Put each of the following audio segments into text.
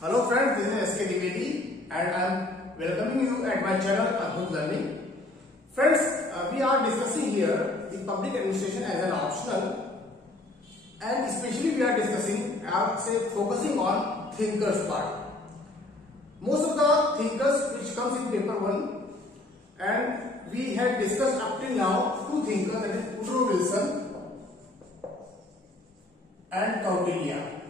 Hello friends, this is S.K.DWIVEDI and I am welcoming you at my channel ADBHUT Learning. Friends, we are discussing here the public administration as an optional, and especially we are discussing, I would say, focusing on thinkers part. Most of the thinkers which comes in paper 1, and we had discussed up till now two thinkers, that is Woodrow Wilson and Kautilya.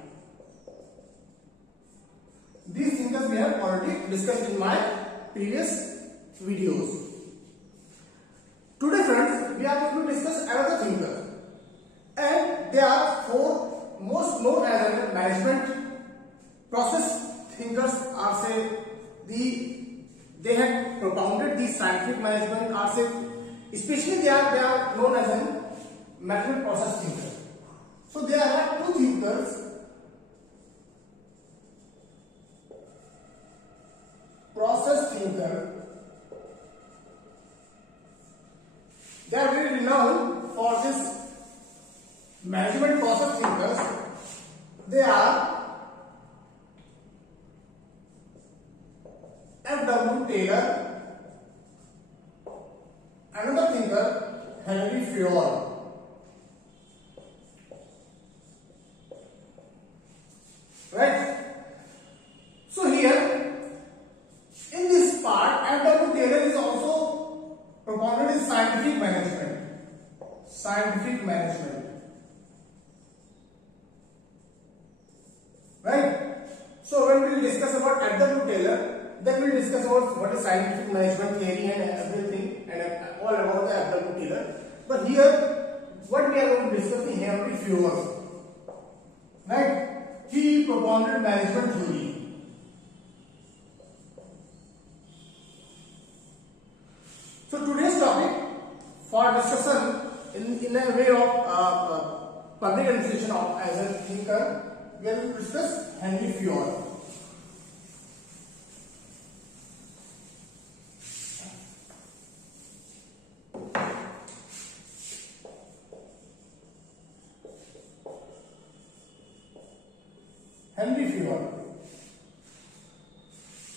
These thinkers we have already discussed in my previous videos. Today friends, we are going to discuss another thinker, and there are four most known as management process thinkers. Are say they have propounded the scientific management, are say especially they are known as a management process thinker. So there are two thinkers, process thinker. They are very renowned for this management process thinkers. They are F.W. Taylor, another thinker Henry Fayol. Right? So here in this part, F.W. Taylor is also propounded in scientific management. Scientific management. Right? So when we will discuss about F.W. Taylor, then we will discuss about what is scientific management theory and everything, and all about the F.W. Taylor. But here, what we are going to discuss is Henry Fayol. Right? He propounded management theory. So today's topic for discussion in a way of public administration as a thinker, we are going to discuss Henry Fayol. Henry Fayol.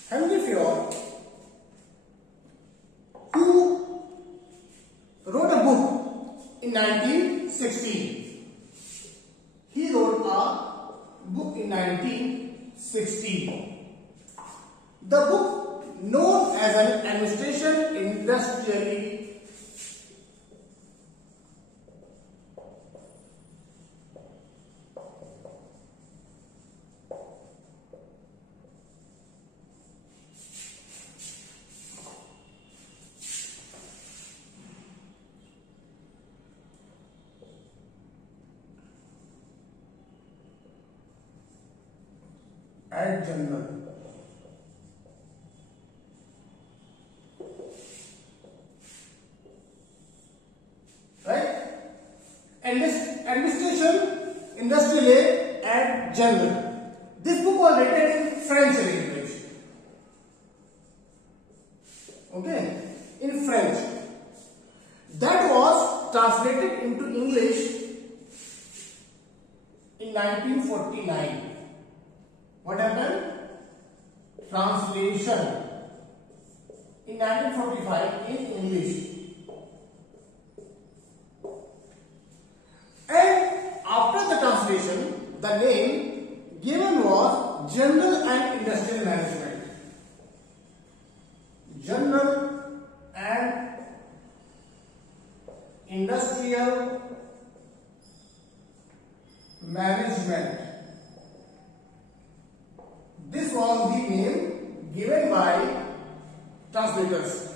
Henry Fayol, who wrote a book in 1916. He wrote a book in 1916. The book known as an administration industrially at general. Right? Administration industrielle at general. This book was written in French language. Okay? In French. That was translated into English in 1949. What happened? Translation in 1945 in English. And after the translation, the name given was General and Industrial Management. General and Industrial Management. This was the name given by translators.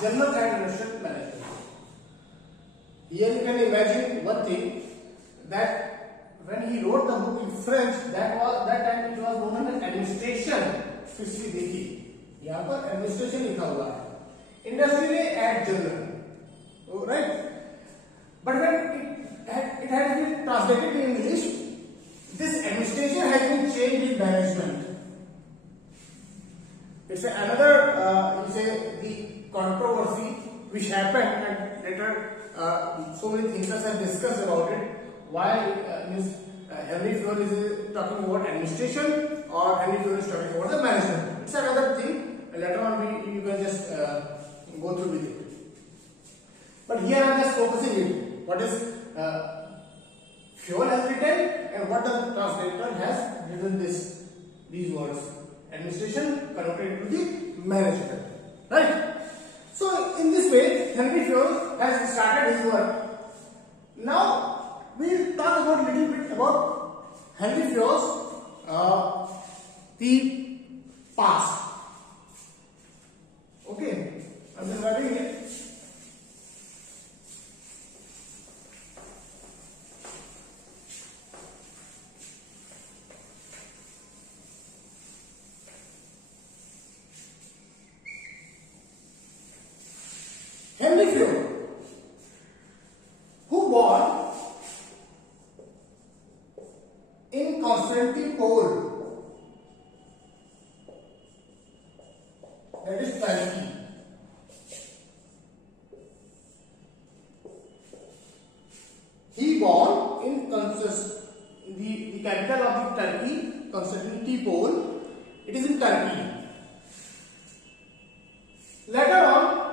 General and Industrial Management. Here you can imagine one thing, that when he wrote the book in French, that time it was known as administration. इसकी देखिए यहाँ पर administration लिखा हुआ है, industrially at general, right? But when it has been translated in English, this administration has been changed in management. It's another, you say, the controversy which happened, and later so many thinkers have discussed about it. Why Henry Fayol is talking about administration or Henry Fayol is talking about the management. It's another thing. Later on you can just go through with it. But here I am just focusing it. What is Fayol has written and what the translator has written these words. Administration converted to the management. Right? So in this way Henry Fayol has started his work. Now we will talk about little bit about Henry Fayol's the past. Okay, I'm just writing it. Henry Fayol, who born in Constantinople, that is Turkey. He born in the capital of the Turkey, Constantinople. It is in Turkey. Later on,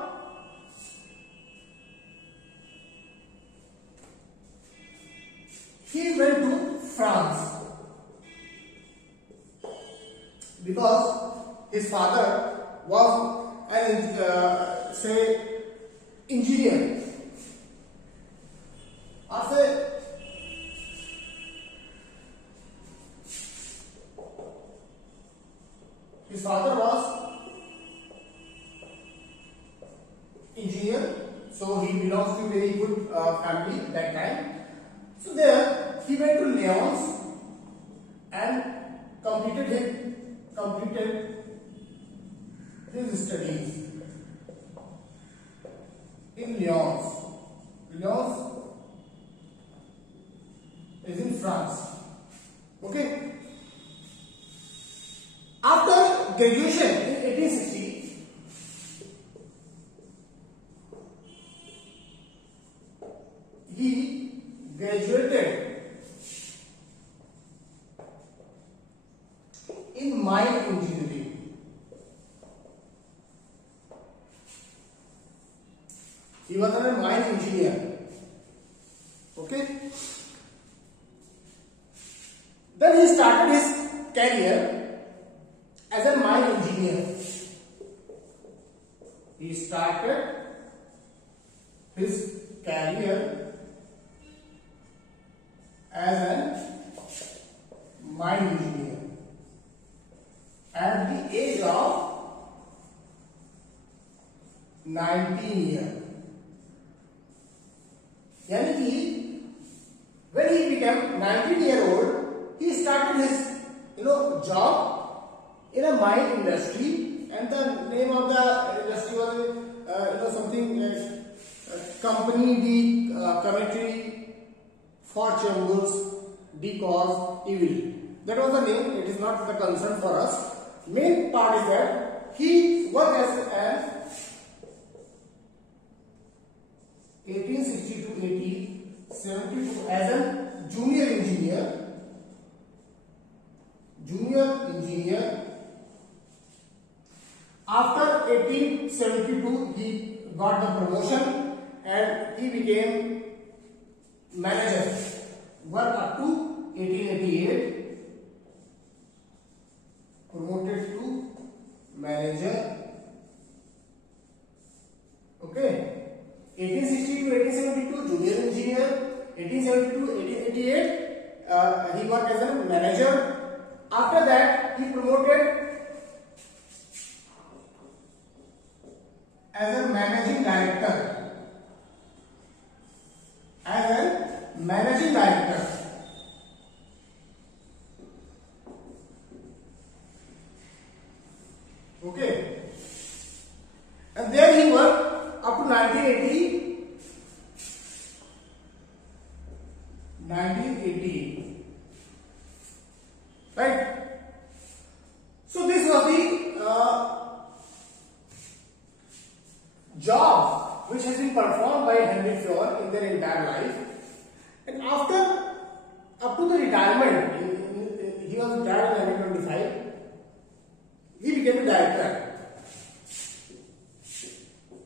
he went to France because his father was an engineer. His father was engineer, so he belongs to a very good family at that time. So there he went to Lyons and completed his studies in Lyons. Lyons is in France. Okay. After graduation in 1860, he graduated in mine engineering. He was a mine engineer. Okay. Then he started his career as a mine engineer. He started his career as a mine engineer at the age of 19 years. Yani when he became 19-year-old, he started his job in a mine industry, and the name of the industry was something company the commentary for chambers the cause evil. That was the name. It is not the concern for us. Main part is that he worked as an 1860 to 1872 as a junior engineer. After 1872, he got the promotion and he became manager. Worked up to 1888, promoted to manager. Okay. 1860 to 1872, junior engineer. 1872 to 1888, he worked as a manager. After that, he promoted as a managing director. Okay. And there he worked up to 1980. Right? So this was the job which has been performed by Henry Fayol in their entire life. And after up to the retirement, he was retired in 1925. He became a director.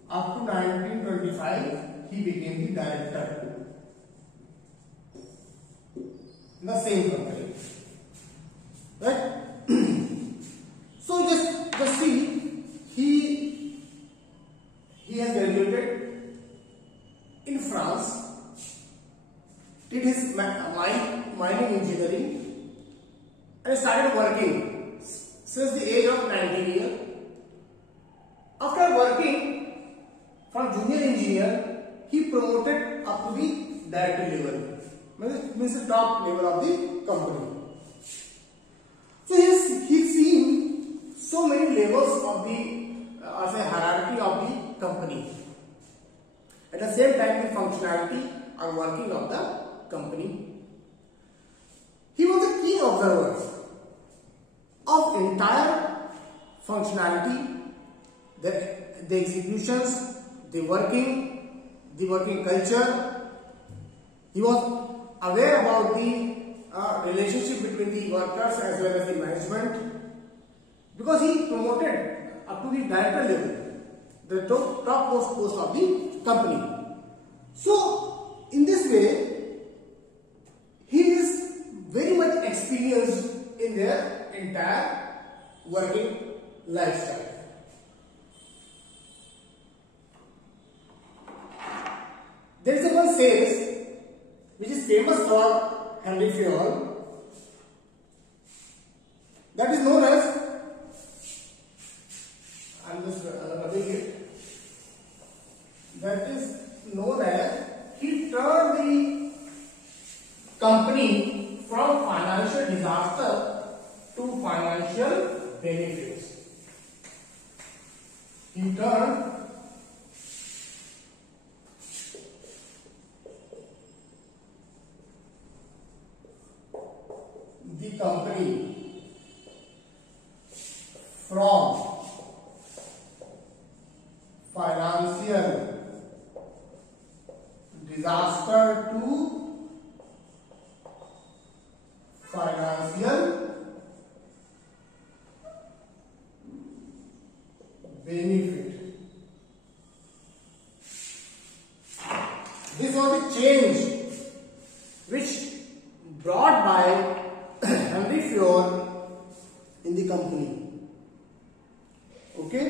Up to 1925, he became the director in the same company. Right? So just see, he has graduated in France, did his mining engineering, and started working since the age of 19 years. After working from junior engineer, he promoted up to the director level, means the top level of the company. So he's seen so many levels of the hierarchy of the company. At the same time, the functionality and working of the company. He was a key observer of entire functionality, the executions, the working culture. He was aware about the relationship between the workers as well as the management, because he promoted up to the director level, the top post of the company. So in this way, he is very much experienced in their entire working lifestyle. There is a one says which is famous for Henry Fayol, that is known as, I am just rubbing it, that is known as, he turned the company from financial disaster to financial benefits. He turned the company from financial disaster to financial benefit. This was the change which brought by Henry Fayol in the company. Okay?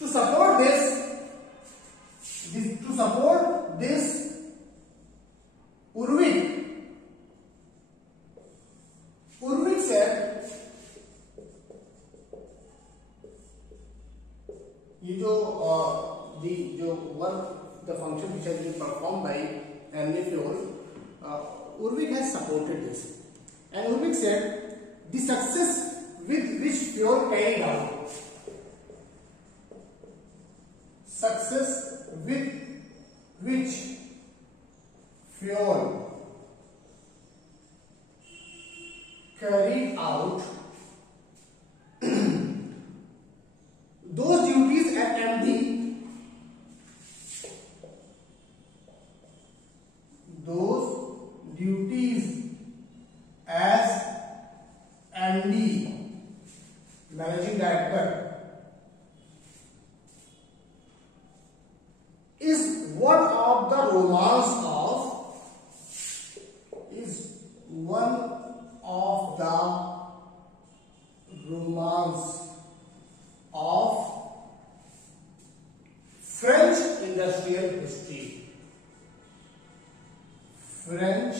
To support this, Urvik said, the function which has been performed by Henry Fayol, Urvik has supported this. And Urvik said, the success with which Fayol carried out, those duties at MD, as MD, Managing Director, is one of the romance of French industrial history. French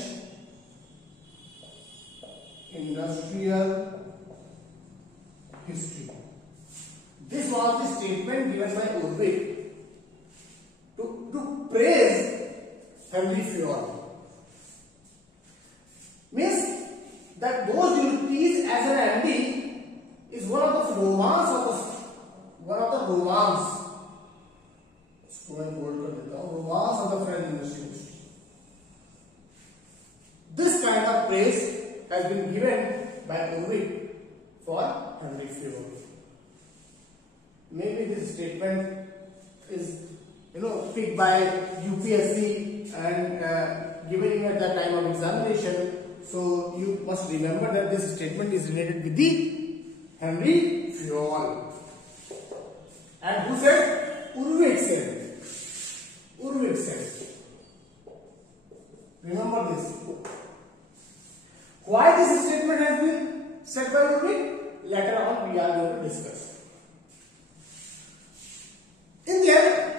industrial history. This was the statement given by Urvik to praise Henry Fayol. Means that those duties as an MD is one of the romance of the French industry. This kind of praise has been given by Urvik for Henry Fayol. Maybe this statement is picked by UPSC and given at the time of examination. So you must remember that this statement is related with the Henry Fayol. And who said? Urwick said. Urwick said. Remember this. Why this statement has been said by Urwick? Later on we are going to discuss. In their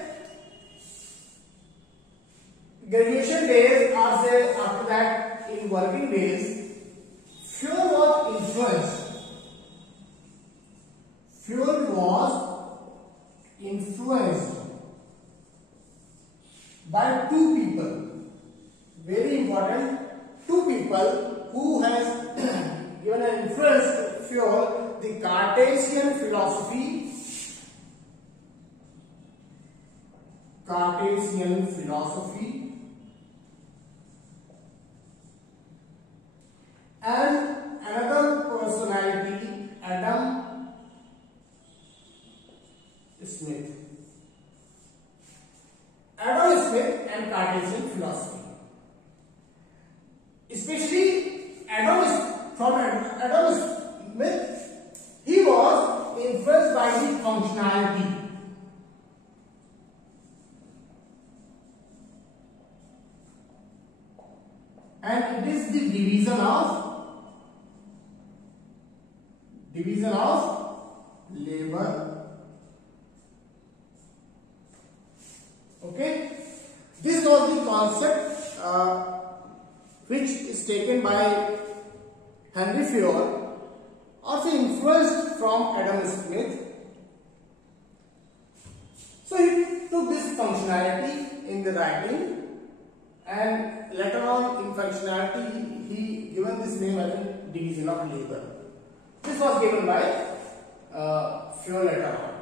graduation days, or say after that in working days, Fayol was influenced. Fayol was influenced by two people. Very important, two people who has given an influence to Fayol, the Cartesian philosophy. Cartesian philosophy and another personality, Adam Smith. Adam Smith and Cartesian philosophy. Especially Adam Smith, he was influenced by the functionality. And it is the division of labor. Okay, this was the concept which is taken by Henry Fayol, also influenced from Adam Smith. So he took this functionality in the writing, and later on in functionality he given this name as division of labor. This was given by Fayol later on.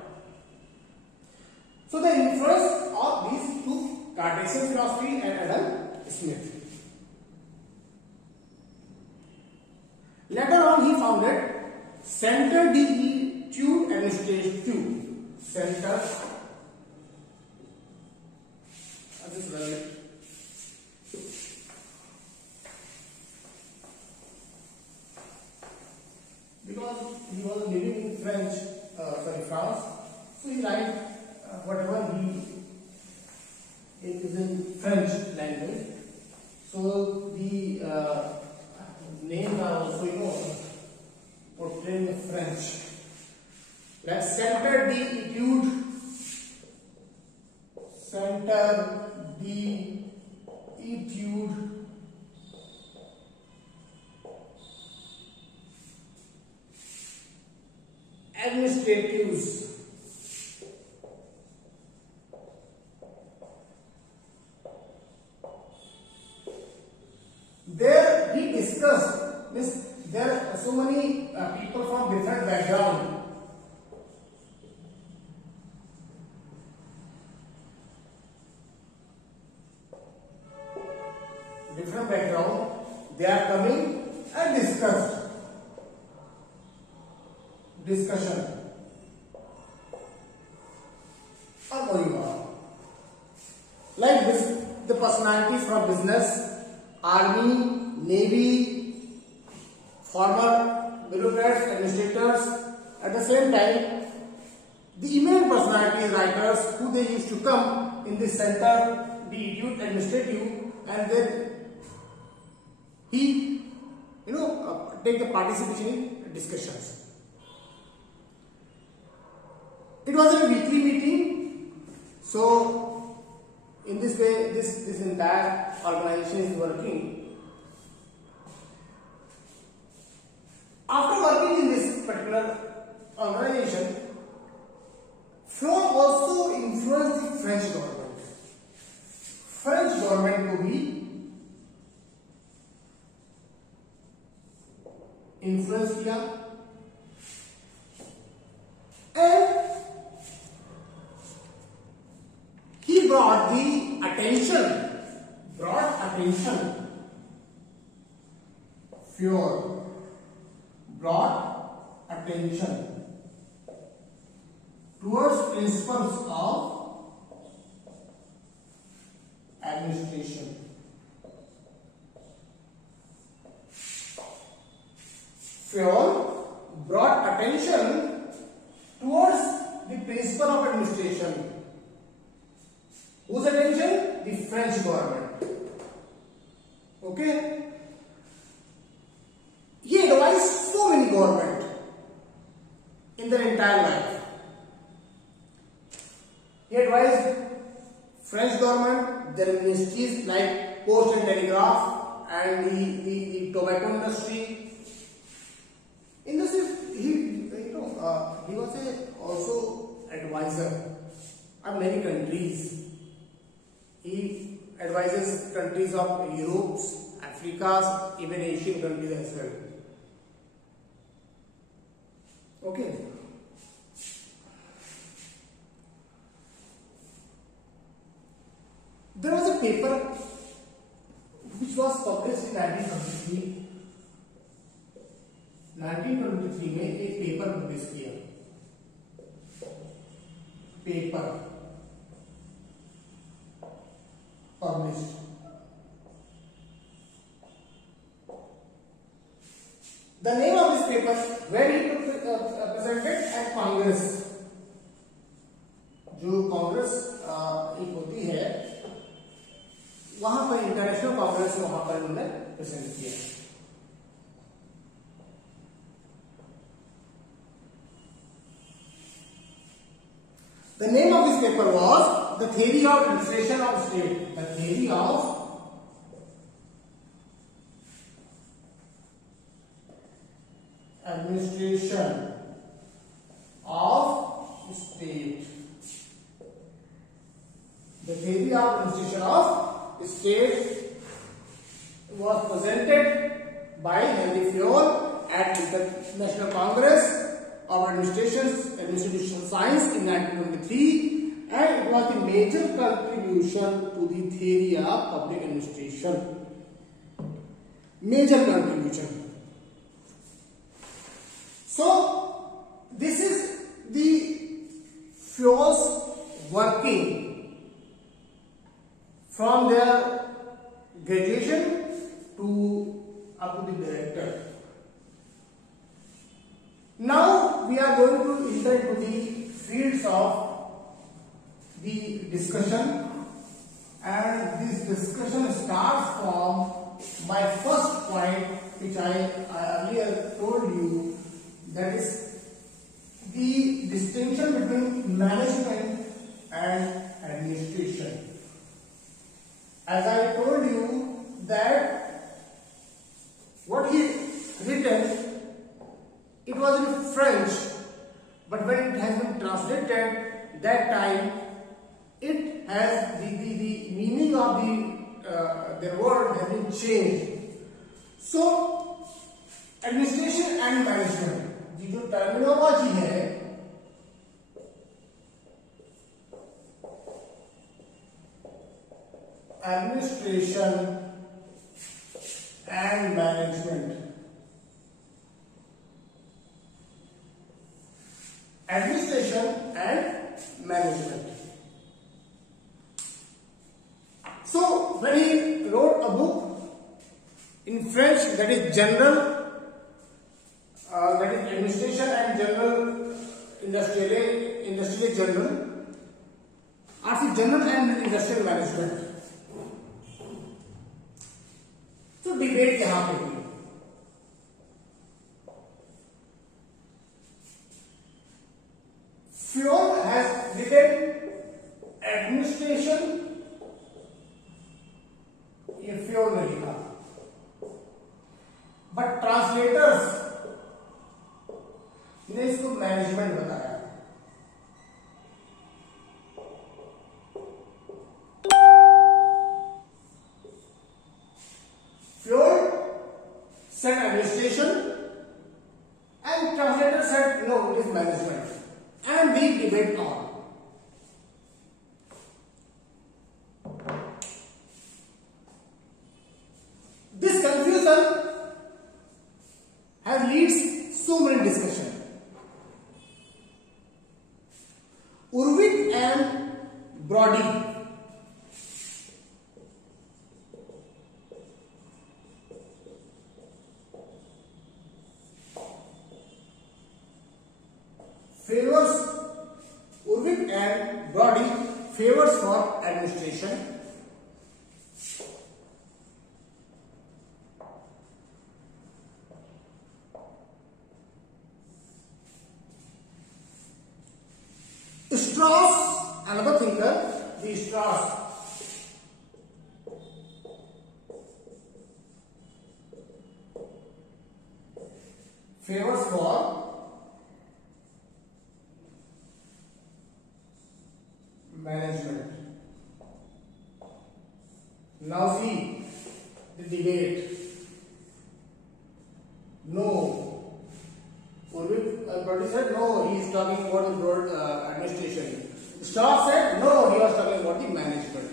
So the influence of these two, Cartesian philosophy and Adam Smith. Later on he founded Centre d'Etudes Administratives. Center. Because he was living in France, so he liked whatever it is in French language. So the names are also portrayed in French. Like Centre d'Etudes Administratives. There he discussed this. There are so many people from different backgrounds. They are coming and discussion are going on. Like this, the personalities from business, army, navy, former bureaucrats, administrators. At the same time, the eminent personalities, writers, who they used to come in this Centre d'Etudes Administratives, and then he, take the participation in discussions. It was a weekly meeting, so in this way, this entire organization is working. After working in this particular organization, Fayol also influenced the French government. French government को भी influence किया, and he brought attention. Fayol brought attention towards principles of administration. Fayol brought attention towards the principle of administration. Whose attention? The French government. Okay. He advised so many government in their entire life. He advised French government, their ministries like Post and Telegraph and the tobacco industry. In this, he was also advisor of many countries. He advises countries of Europe, Africa, even Asian countries as well. Okay. There was a paper which was published in 1923. 1923 में एक paper publish किया. Paper published. The name of this paper, where he presented at Congress. जो कांग्रेस एक होती है, वहां पर international Congress वहां पर उन्होंने प्रेजेंट किया. The name of this paper was The Theory of Administration of State. The Theory of Administration of State. The Theory of Administration of State was presented by Henry Fayol at International Congress of Administration Science in 1923, and it was the major contribution to the theory of public administration. Major contribution. So, this is the Fayol's working from their graduation to up to the director. Now we are going to enter into the fields of the discussion, and this discussion starts from my first point, which I earlier told you, that is the distinction between management and administration. As I told you that what he written, it was in French, but when it has been translated, that time it has the meaning of the word has been changed. So, administration and management, the जो terminology है, administration and management. Administration and management. So, when he wrote a book in French, that is general, that is administration and general, industrial general, or general and industrial management. So, debate यहाँ पे हुई. Fayol has written administration, ये Fayol ने लिखा, but translators ने इसको management बताया. Fayol said administration and translator said no, it is management. And we debate on. This confusion has leads so many discussion. favors Urvik and Brody favors for administration. Strauss, another thinker, the Strauss favors for management. Now see the debate. No. Brody said no, he is talking about the broad administration. Strauss said no, he was talking about the management.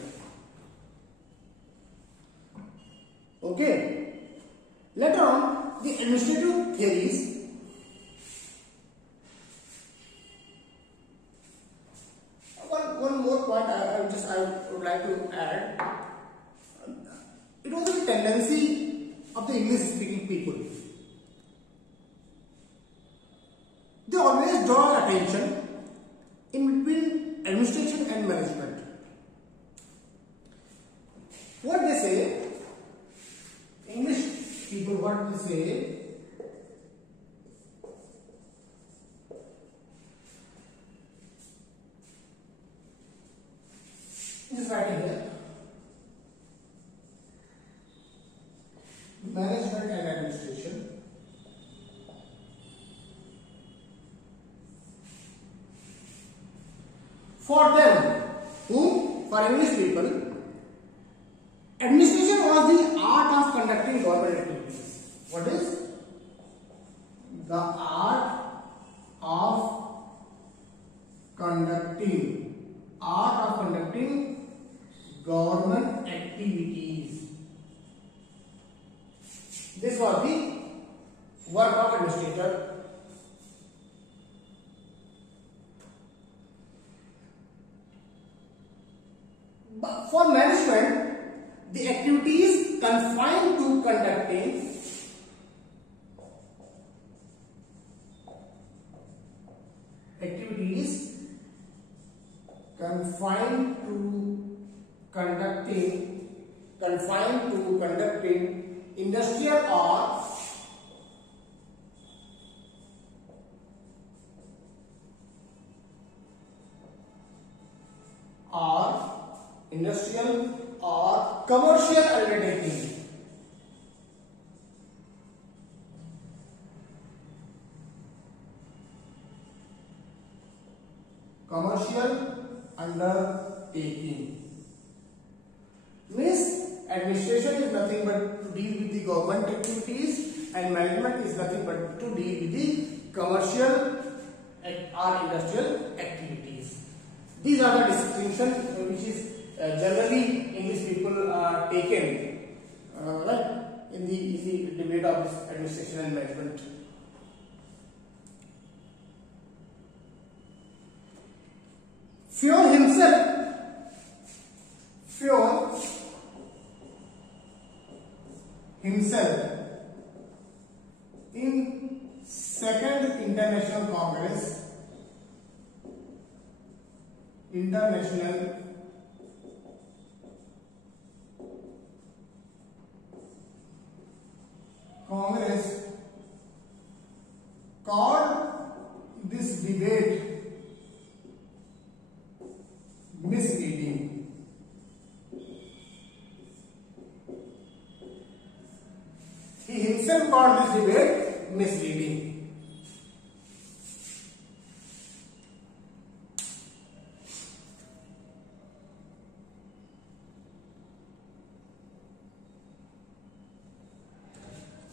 Okay. Later on, the administrative theories. One more point I would like to add. It was a tendency of the English speaking people. They always draw attention in between administration and management. What they say, English people, what they say, just writing here, management and administration. For them, for English people, administration was the art of conducting government activities. What is? The art of conducting government activities. This was the work of administrator. But for management, the activities confined to conducting industrial or commercial undertaking. Means administration is nothing but to deal with the government activities and management is nothing but to deal with the commercial or industrial activities. These are the distinctions which is generally English people are taken right in the debate of this administration and management. Fayol himself in Second International Congress, called this debate misleading. He himself called this debate misleading.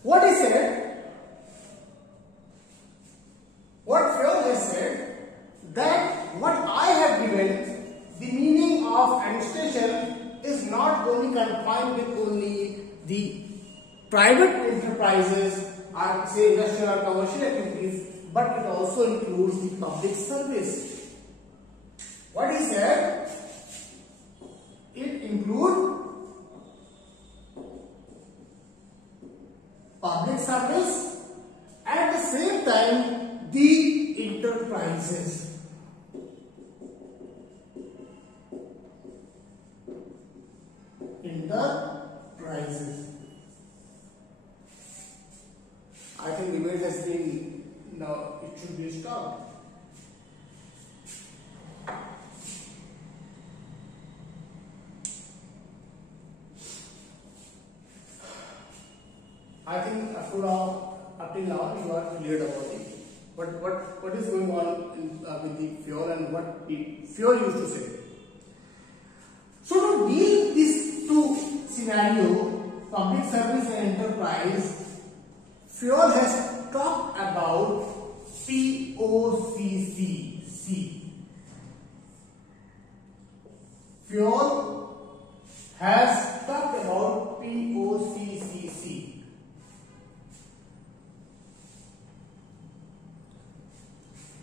What he said, what Fayol has said, that what I have given, the meaning of administration is not only confined with only the private enterprises or say industrial or commercial activities, but it also includes the public service. What he said, it includes public service, at the same time the enterprises. enterprises. Enterprises. I think debate has been, now it should be stopped. I think up till now you are clear about it. But what is going on with the Fayol and what Fayol used to say. So to deal these two scenario, public service and enterprise, Fayol has talked about POCC. Fayol has talked about POCC.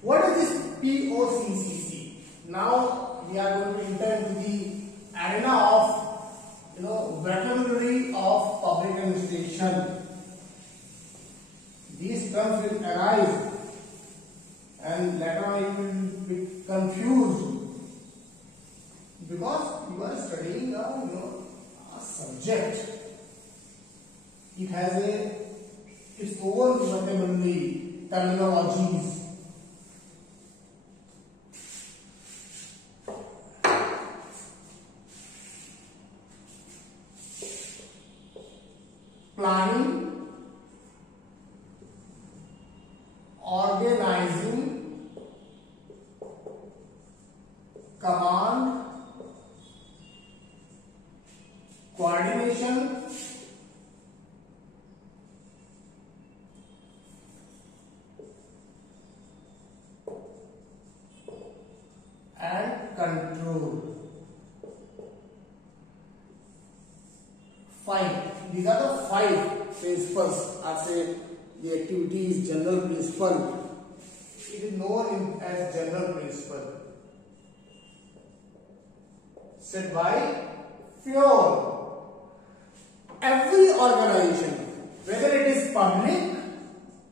What is this POCC? Now we are going to enter into the arena of vocabulary of public administration. These terms will arise and later on you will be confused because you are studying a subject. It has its own vocabulary, terminologies. Planning, organizing, command, coordination, and control. 5. These are the 5 principles. I say the activities, general principle. It is known as general principle. Said by Fayol. Every organization, whether it is public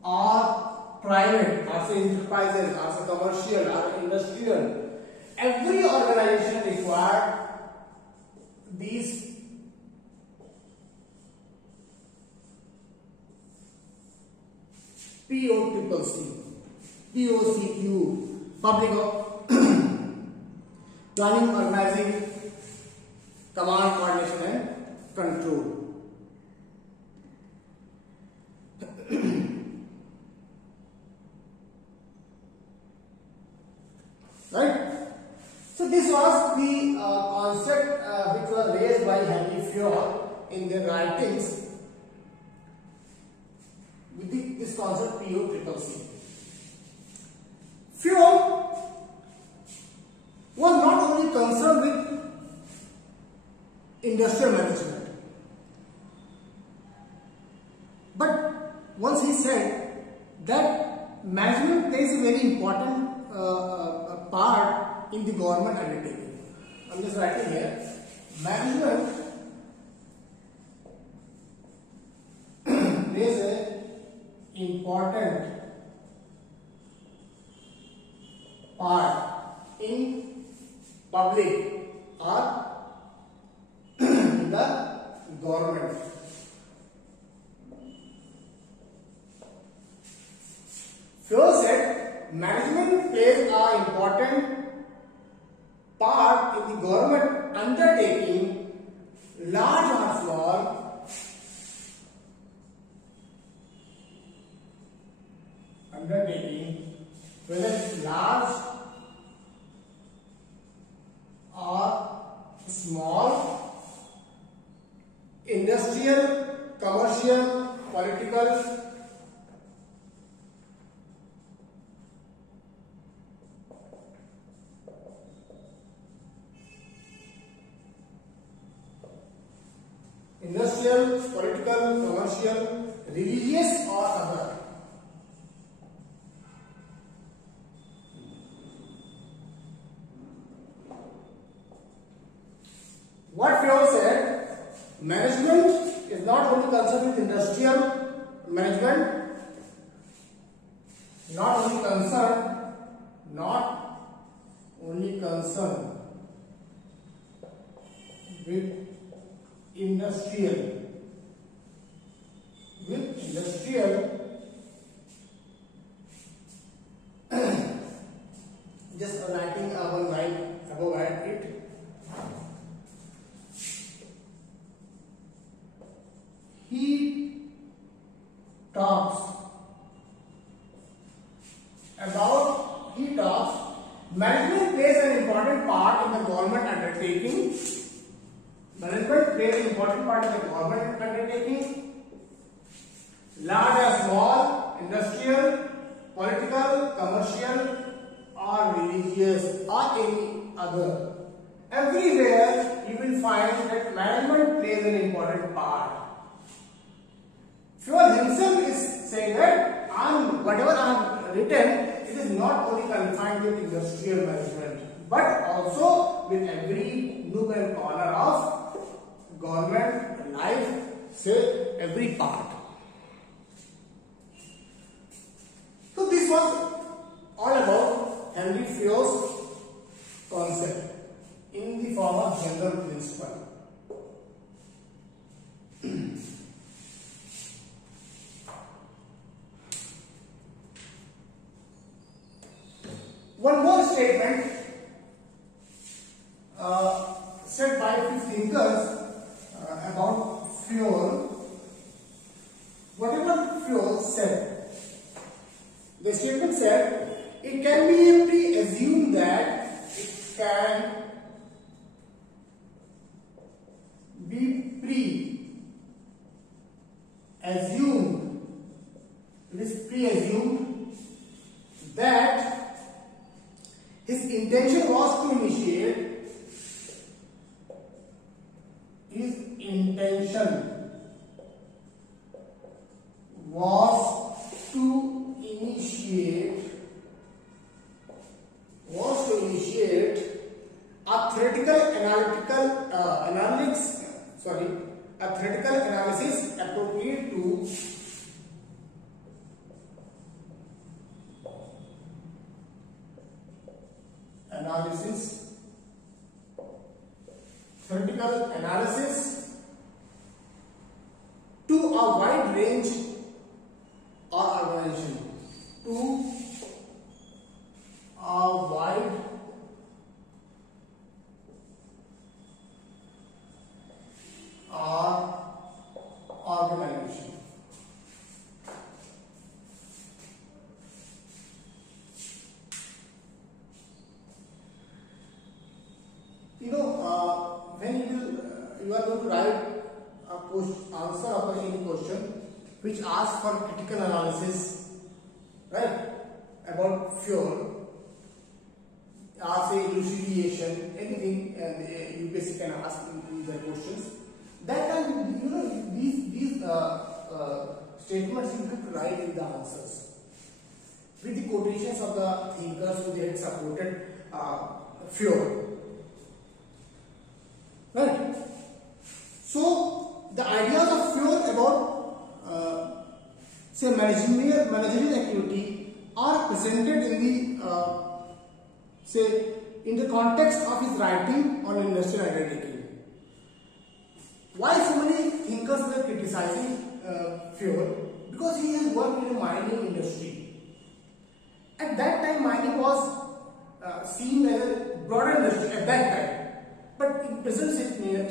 or private, or say enterprises, or say commercial or industrial, every organization requires these POCQ, public planning, organizing, command, coordination and control. Right? So this was the concept which was raised by Henry Fayol in their writings. With this concept POCC. Fayol was not only concerned with industrial management, but once he said that management plays a very important part in the government undertaking. I am just writing here, management plays a important part in public or in the government. Fayol said management plays an important part in the government undertaking, large or small, undertaking, whether it's large or small, industrial, commercial, political, commercial, religious or other. What Fayol said, management is not only concerned with industrial management, not only concerned not only concerned with industrial just writing one line above it. He talks management plays an important part in the government undertaking. Management plays an important part in the government undertaking. Large or small, industrial, political, commercial, or religious, or any other. Everywhere you will find that management plays an important part. Fayol himself is saying that whatever I have written, it is not only confined with industrial management, but also with every nook and corner of government life, say every part. So this was all about Henry Fayol's concept in the form of general principle. One more statement said by a few thinkers about Fayol. Whatever Fayol said, the statement said, it can be pre-assumed that it can be pre-assumed that his intention was to initiate a theoretical analysis appropriate to a wide range or organization, organization. When you are going to write a answer of any question which asks for critical analysis, right, about Fayol, or say elucidation, anything, and you basically can ask in the questions. That time, these statements you have to write in the answers with the quotations of the thinkers who they had supported Fayol. Right. So the ideas of Fayol about say managerial activity are presented in the say in the context of his writing on industrial identity. Why so many thinkers were criticizing Fayol? Because he has worked in the mining industry. At that time, mining was seen as a broader industry at that time. But in present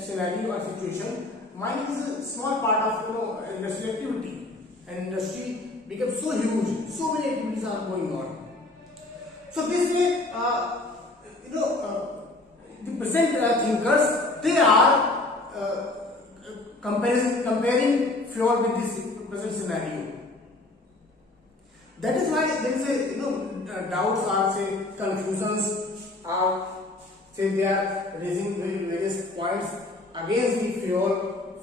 scenario or situation, mining is a small part of industrial activity, and industry becomes so huge. So many activities are going on. So this way, the present thinkers, they are comparing Fayol with this present scenario. That is why there is a doubts or say confusions are say they are raising various points against the Fayol.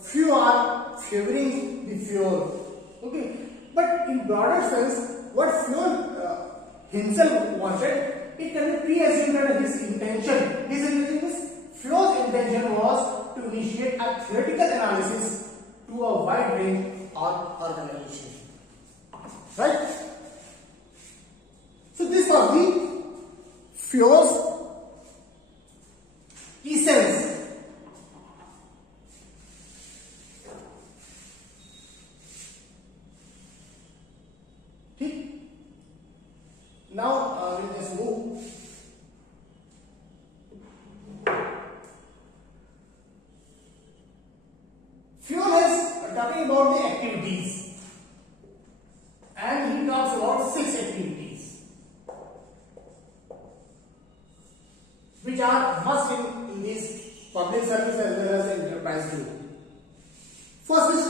Few are favoring the Fayol. Okay, but in broader sense, what Fayol himself wanted, it can be pre-assumed that his intention. Fayol's intention was to initiate a theoretical analysis to a wide range of organization. Right? So this was the fuels, essence. Now we'll just move. Fuel is talking about the activities, and he talks about 6 activities which are must in this public service as well as enterprise group. First is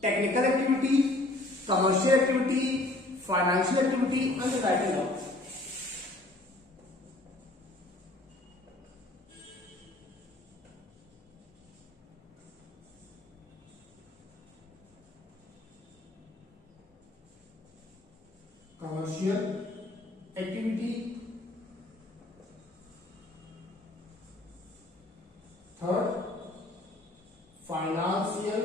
technical activity, commercial activity, financial activity, and the writing up. Commercial activity, third, financial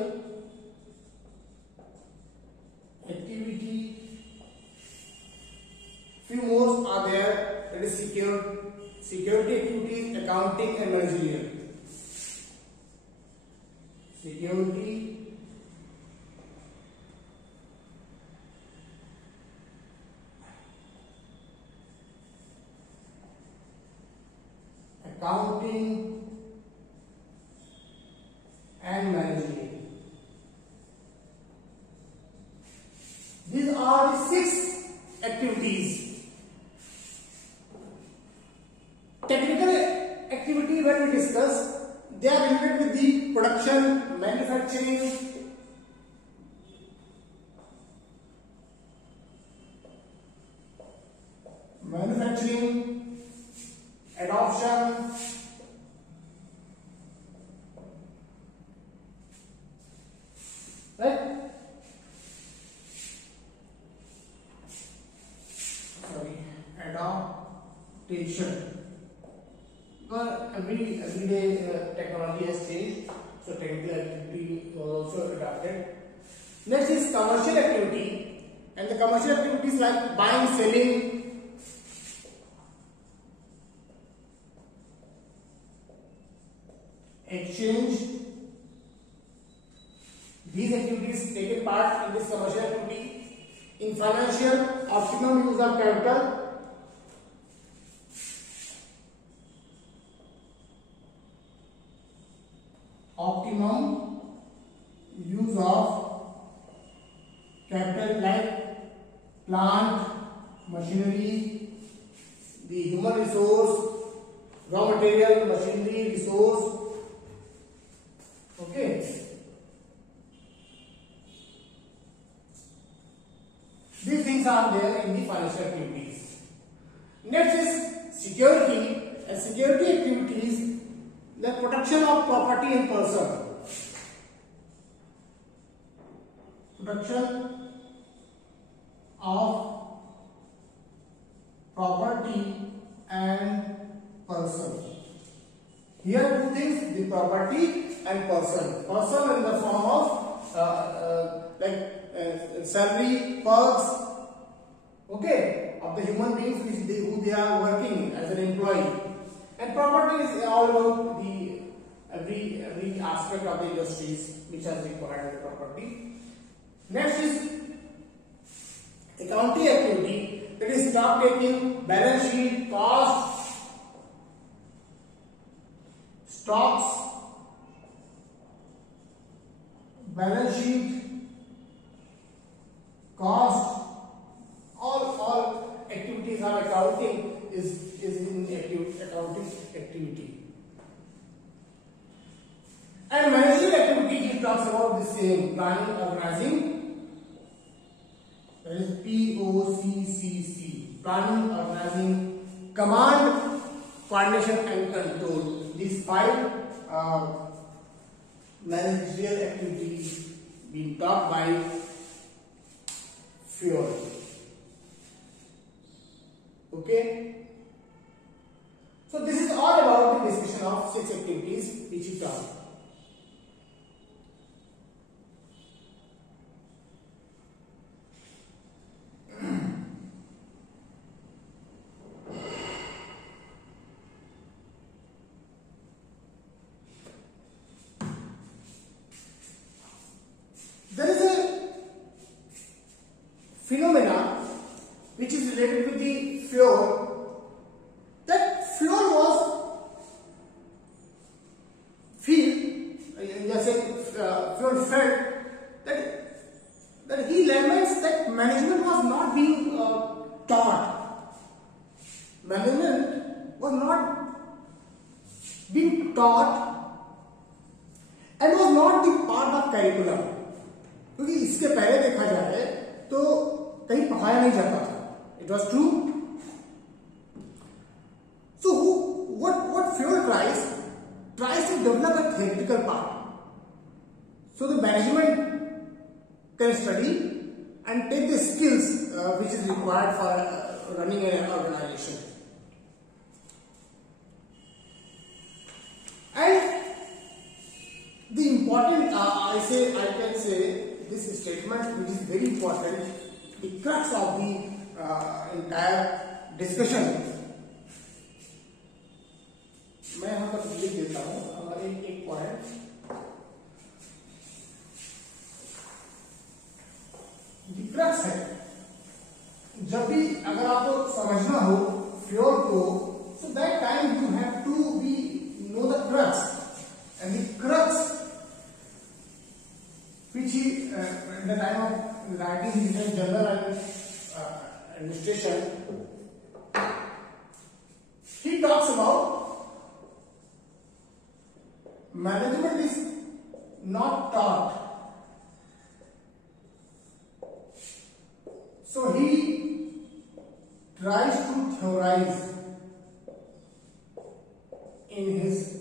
activity. Few more are there, that is security activities, accounting and managerial. Security, accounting and managerial. These are the 6 activities. Technical activity, when we discuss, they are related with the production, manufacturing, adoption, right? Sorry, adaptation. But every day technology has changed, so technical activity was also adapted. Next is commercial activity, and the commercial activities like buying, selling, exchange. These activities taken part in this commercial activity. In financial, optimum use of capital, optimum use of capital like plant, machinery, the human resource, raw material, machinery, resource. Okay. These things are there in the financial activities. Next is security, and security activities, the protection of property and person. Protection of property and person. Here 2 things, the property and person. Person in the form of salary, perks, okay, of the human beings who they are working as an employee. And property is all about the every aspect of the industries which has required the property. Next is accounting activity, that is stock taking, balance sheet, cost, stocks, balance sheet, cost. All activities of accounting is in accounting activity. And managerial activity, it talks about the same, planning, organizing, that is POCCC, planning, organizing, command, coordination and control. These 5 managerial activities being taught by Fayol. Okay. So this is all about the discussion of 6 activities which he taught. phenomena which is related with the Fayol, that Fayol was Fayol felt that he laments that management was not being taught. Management was not being taught and was not the part of curriculum. क्योंकि इसके पहले देखा जाए तो कहीं पढ़ाया नहीं जाता था. It was true. So what Fayol tries to develop a theoretical part. So the management can study and take the skills which is required for running an organization. And the important, I can say this statement which is very important, the crux of the entire discussion. मैं यहाँ पर लिख देता हूँ हमारे एक point. Difference है जब भी अगर आपको समझना हो फ्योल को, so that time you have to know the crux, and the crux which he at the time of writing his journal and administration, he talks about management is not taught. So he tries to theorize in his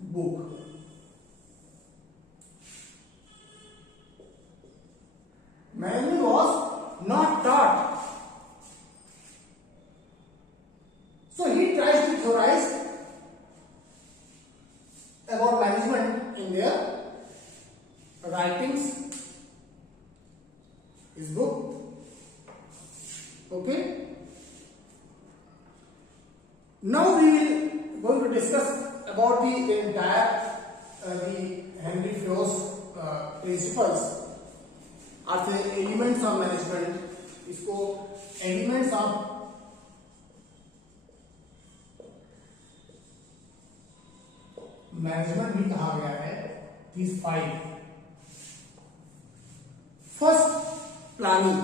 book. Management was not taught. So he tries to theorize about management in their writings, his book. Okay. Now we will going to discuss about the entire the Henry Fayol's principles or the elements of management. इसको elements of management भी कहा गया है. These 5. First, planning.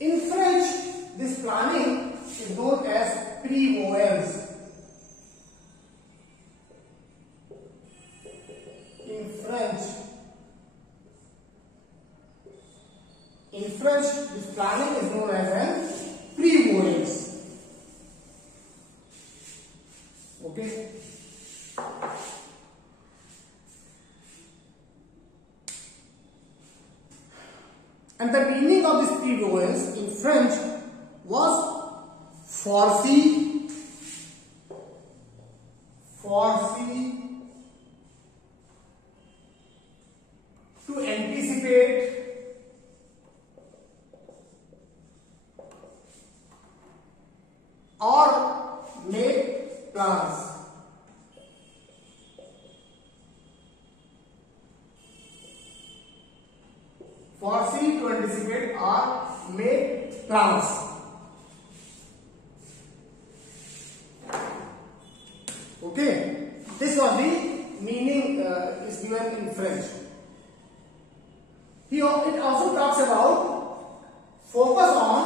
In French, this planning is known as prévoyance. In French, this planning is known as an prévoyance. Okay. And the meaning of this prévoyance in French was foresee to anticipate, or make plans. Foresee, to anticipate, or make plans. Okay, this was the meaning is given in French. It also talks about focus on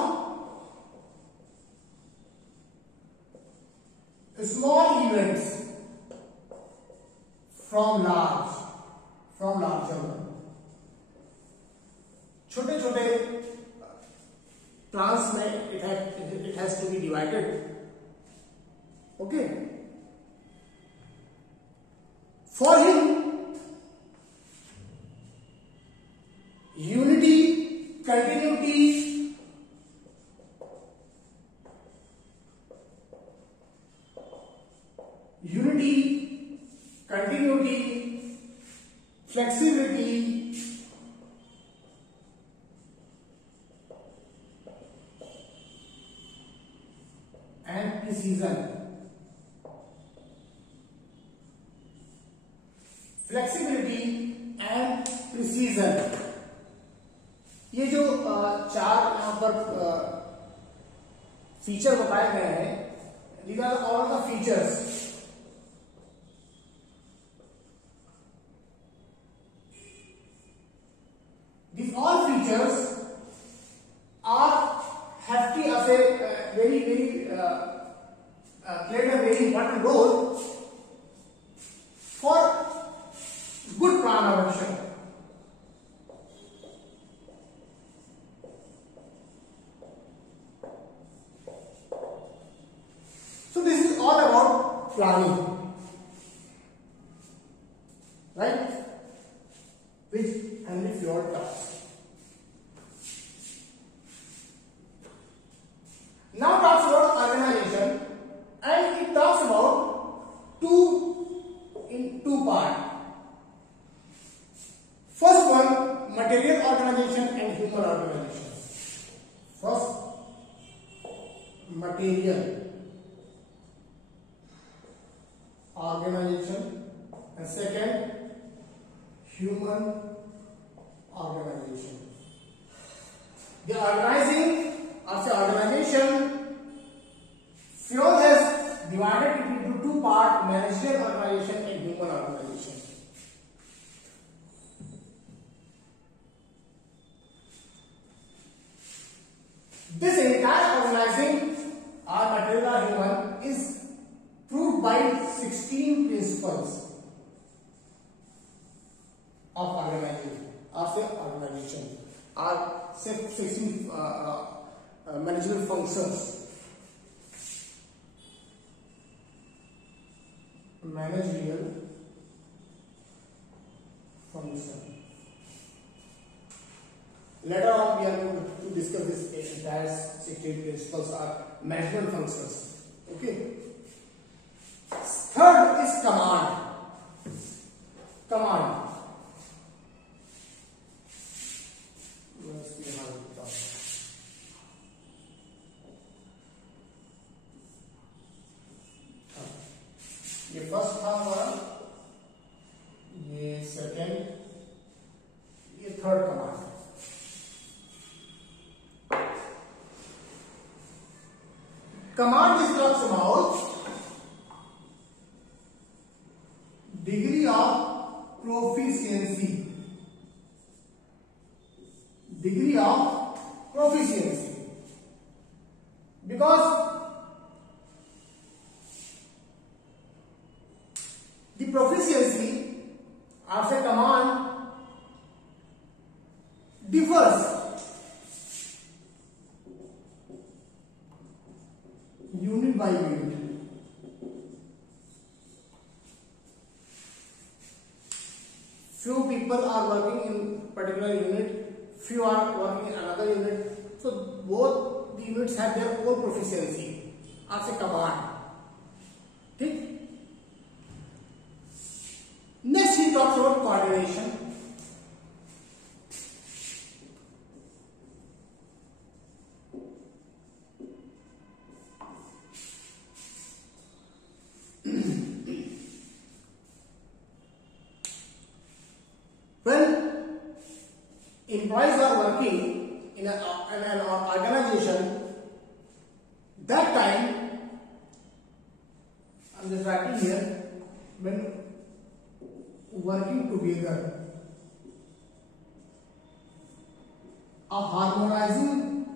small events from larger. छोटे plans में it has to be divided. Okay. For him, unity, continuity, flexibility, and precision. Flexibility and precision. चार यहाँ पर feature बताए गए हैं. These are all the features. These all features are hefty as a very played a very important role for good plant adoption. So this is all about planning, right? Which Henry Fayol talks. Now talks about organization, and it talks about two parts. First one, material organization and human organization. First, material organization, and second, human organization. The organizing of the organization, Fayol has divided it into two parts: managerial organization and human organization. This entire organizing, or material or human, is proved by 16 principles of organization, or 16 managerial functions. Managerial function. Later on, we are going to discuss this entire 16 principles or management functions. Okay. Third is command. Command. Let's see how it talks. ये first था हमारा, ये second, ये third command. Command is talks about degree of proficiency. Degree of proficiency. Because the proficiency of a command differs unit by unit. Few people are working in particular unit, few are working in another unit. So both the units have their own proficiency as a command. Okay? Next he talks about coordination. When employees are working in an organization, that time, I am just writing here, when working together, a harmonizing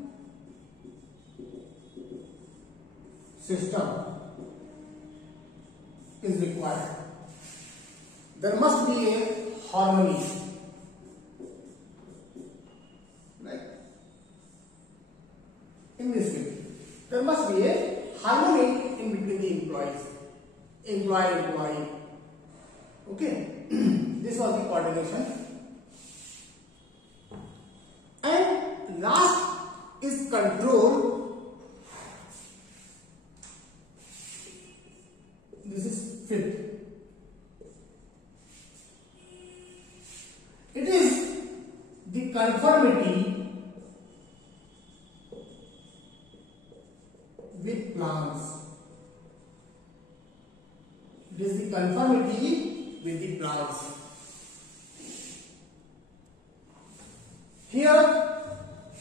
system is required. There must be a harmony. In this way, there must be a harmony in between the employees, employee. Okay, this was the coordination. And last is control. This is fifth. It is the conformity with plans. It is the conformity with the plans. Here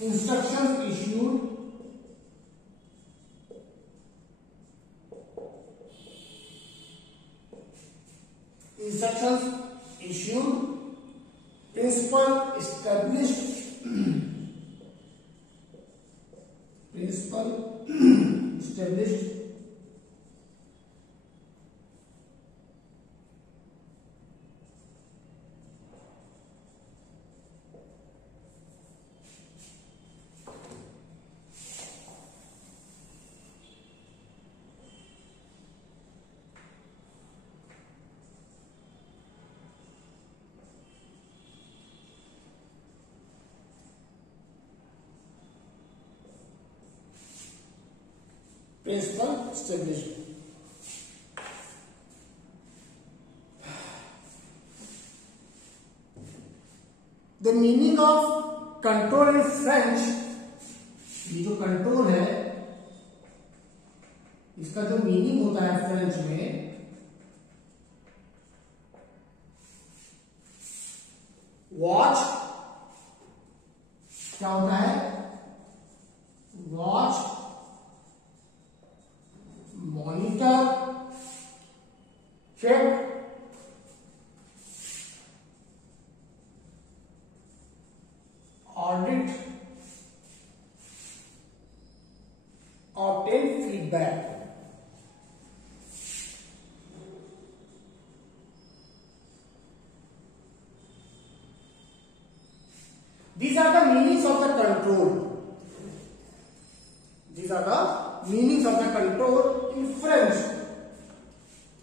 instructions issued principle established principle established. The meaning of control in French, ये जो control है इसका जो meaning होता है French में, watch क्या होता है, watch, monitor, check, audit, obtain feedback. These are the meanings of the control. These are the meanings of the control in French.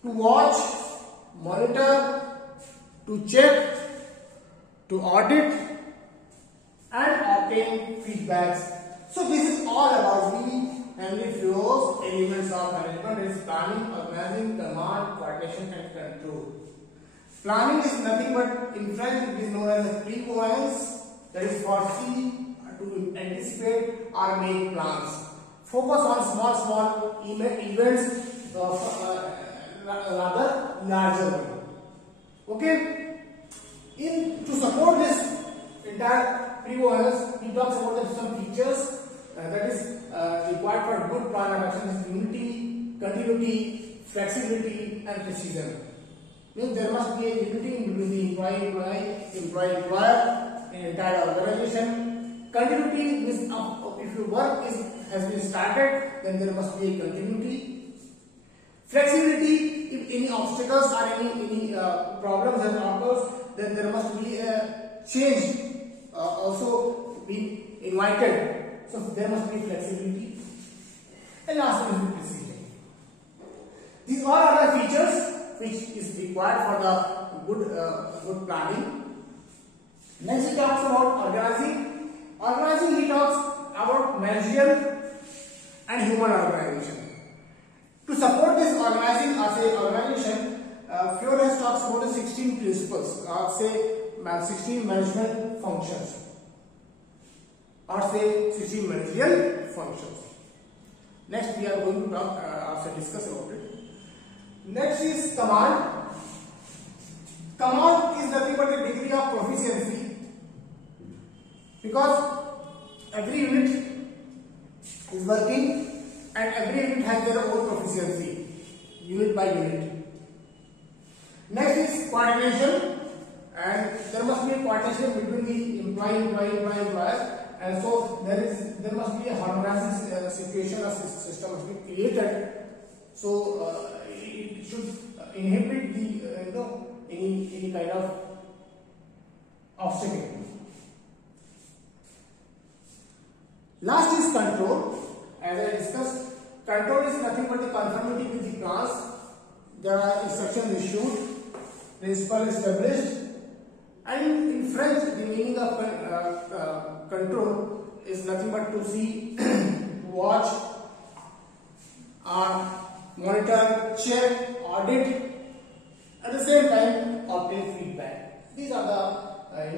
To watch, monitor, to check, to audit, and obtain feedbacks. So this is all about the Henry Fayol's elements of management. Is planning, organizing, command, coordination, and control. Planning is nothing but, in French it is known as a prevoyance, that is foresee, to anticipate or make plans. Focus on small events, rather larger one. Okay? To support this entire prevoyance, he talks about some features that is required for good plan of action is unity, continuity, flexibility, and precision. Means there must be a unity between the employee-employer in entire organization. Continuity means if your work has been started, then there must be a continuity. Flexibility, if any obstacles or any problems that occurs, then there must be a change also be invited. So there must be flexibility. And last one is precision. These all are the features which is required for the good planning. Next he talks about organizing. Organizing, he talks about managerial and human organization. To support this organizing as a organization, Fayol has talks about the 16 principles, or say 16 management functions, or say 16 managerial functions. Next we are going to talk, discuss about it. Next is command. Command is nothing but a degree of proficiency, because every unit is working and every unit has their own proficiency, unit by unit. Next is coordination, and there must be a coordination between the employer, and so there must be a harmonizing situation or system must be created. So it should inhibit the any kind of obstacle. Last is control. As I discussed, control is nothing but the conformity with the plans. There are instructions issued, principle established, and in French the meaning of control is nothing but to see, watch, monitor, check, audit, at the same time obtain feedback. These are the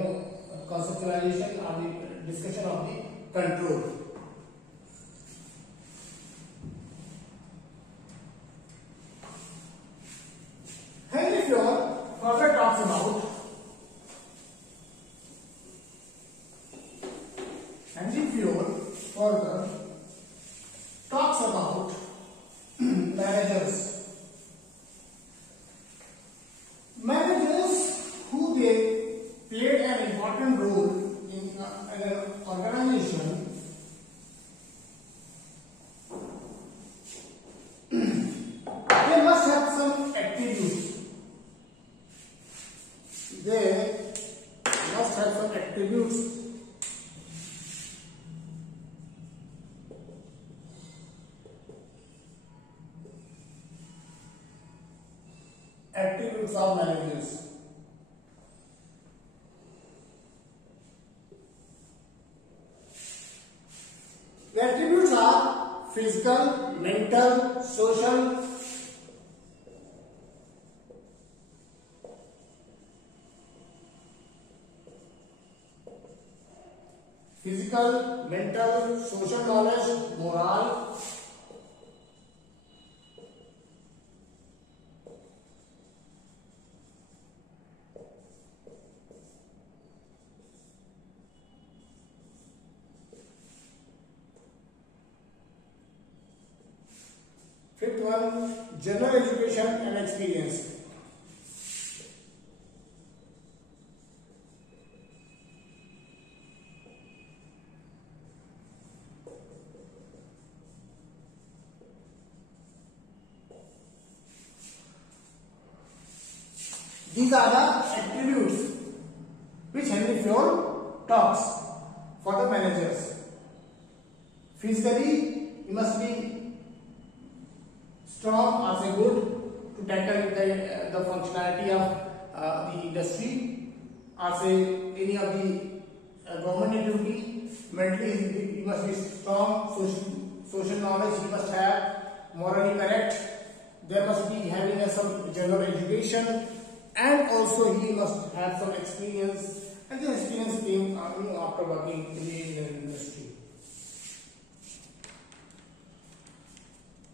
conceptualization or the discussion of the control. Henry Fayol further talks about important role in an organization, they must have some attributes. They must have some attributes of managers. The attributes are physical, mental, social, social knowledge, morale, fifth one, general education and experience. These are the attributes which Henry Fayol talks for the managers. Physically, you must be strong as a good to tackle the functionality of the industry, as any of the government duty. Mentally, you must be strong. Social knowledge you must have. Morally correct. There must be having some general education, and also he must have some experience. And the experience came after working in the industry.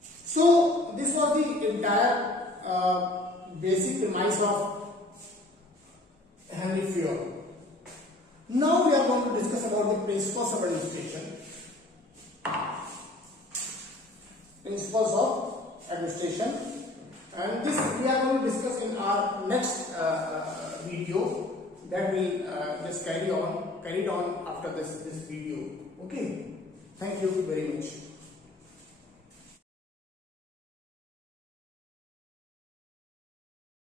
So this was the entire basic premise of Henry Fayol. Now we are going to discuss about the principles of administration. Principles of administration, and this we are going to discuss in our next video that will just carried on after this video. Okay, thank you very much.